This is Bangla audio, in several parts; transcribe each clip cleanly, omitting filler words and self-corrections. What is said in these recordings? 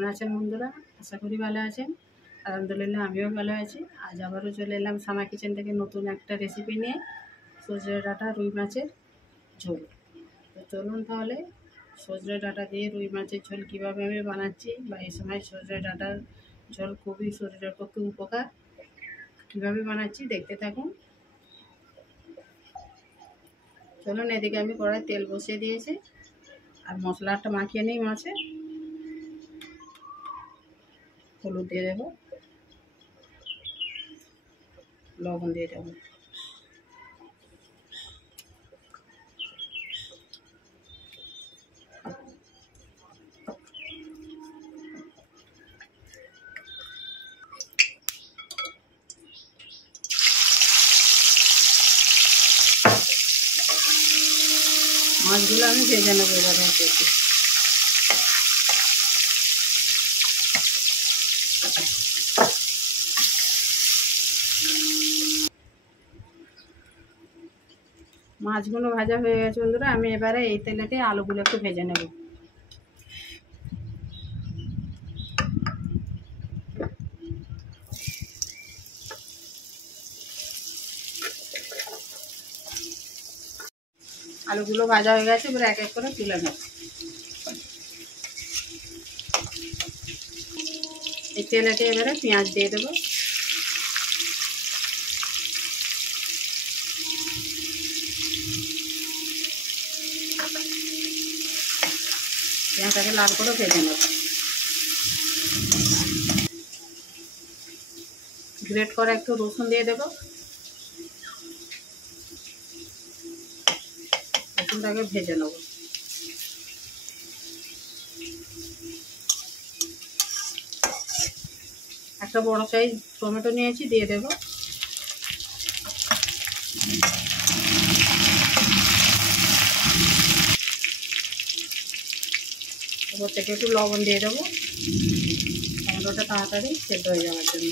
কেমন আছেন বন্ধুরা? আশা করি ভালো আছেন। আলহামদুলিল্লাহ আমিও ভালো আছি। আজ আবারও চলে এলাম সামা কিচেন থেকে নতুন একটা রেসিপি নিয়ে, সজনে ডাঁটা রুই মাছের ঝোল। তো চলুন তাহলে সজনে ডাঁটা দিয়ে রুই মাছের ঝোল কীভাবে আমি বানাচ্ছি, বা এই সময় সজনে ডাঁটার ঝোল খুবই শরীরের পক্ষে উপকার, কীভাবে বানাচ্ছি দেখতে থাকুন। চলুন, এদিকে আমি কড়াই তেল বসিয়ে দিয়েছি, আর মশলাটা মাখিয়ে নিই। মাছে হলুদ দিয়ে দেবো, লবণ দিয়ে দেবো, মাছগুলো আমি ভেজে নেবো এবার একটু। মাছগুলো ভাজা হয়ে গেছে বন্ধুরা, আমি এবারে এই তেলেতে আলুগুলো একটু ভেজে নেব। আলুগুলো ভাজা হয়ে গেছে, এবার এক এক করে তুলে নেব। এই তেলেতে এবারে পেঁয়াজ দিয়ে দেবো। পেঁয়াজটাকে লাল করে ভেজে নেব। গ্রেট করে একটু রসুন দিয়ে দেবো। রসুনটাকে ভেজে নেব। একটা বড় সাইজ টমেটো নিয়েছি, দিয়ে দেবো। উপর থেকে একটু লবণ দিয়ে দেবো, টমেটোটা তাড়াতাড়ি সেদ্ধ হয়ে যাওয়ার জন্য।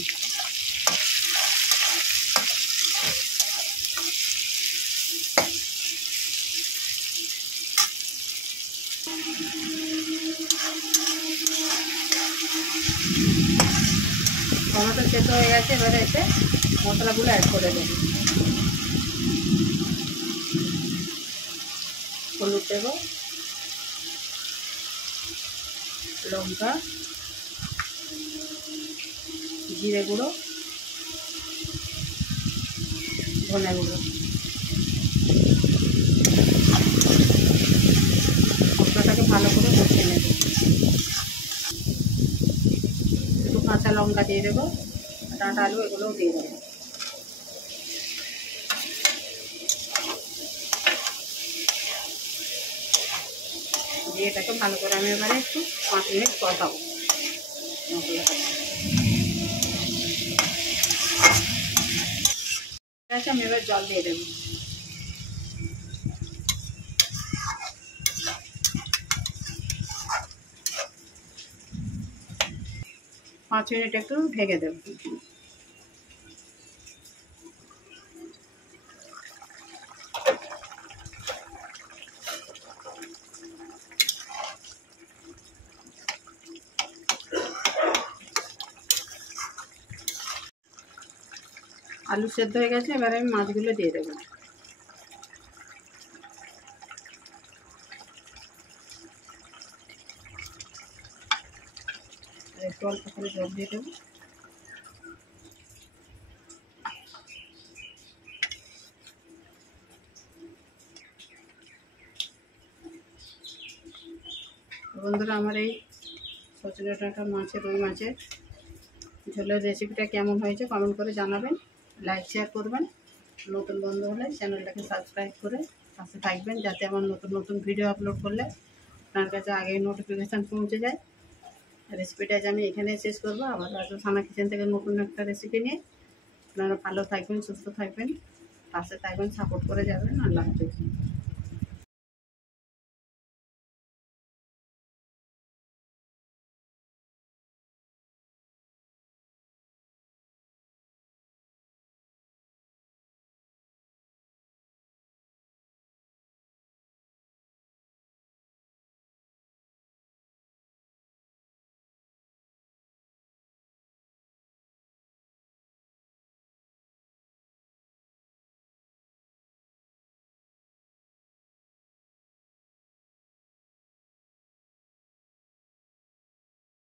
টমেটো সেদ্ধ হয়ে গেছে, এবারে এতে মশলাগুলো অ্যাড করে দেবো। হলুদ দেবো, লঙ্কা, জিরে গুঁড়ো, ধনে গুঁড়ো। মশলাটাকে ভালো করে কষিয়ে নেব। একটু কাঁচা লঙ্কা দিয়ে দেবো, ডাঁটা আলু এগুলোও দিয়ে দেবো। দিয়ে এটাকে ভালো করে আমি এবারে একটু 5 মিনিট কষাবো মশলাটা। ঠিক আছে, আমি এবার জল দিয়ে দেবো। পাঁচ মিনিট একটু ঢেকে দেবো। আলু সেদ্ধ হয়ে গেছে, এবারে আমি মাছগুলো দিয়ে দেবো। একটু অল্প করে জল দিয়ে দেবো। বন্ধুরা, আমার এই সজনে ডাঁটা মাছের রুই মাছের ঝোলের রেসিপিটা কেমন হয়েছে কমেন্ট করে জানাবেন, লাইক শেয়ার করবেন। নতুন বন্ধু হলে চ্যানেলটাকে সাবস্ক্রাইব করে পাশে থাকবেন, যাতে আমার নতুন নতুন ভিডিও আপলোড করলে আপনার কাছে আগেই নোটিফিকেশান পৌঁছে যায়। রেসিপিটা আজ আমি এখানে শেষ করবো। আবার আসবো সামা কিচেন থেকে নতুন একটা রেসিপি নিয়ে। আপনারা ভালো থাকবেন, সুস্থ থাকবেন, পাশে থাকবেন, সাপোর্ট করে যাবেন। আল্লাহ হাফেজ।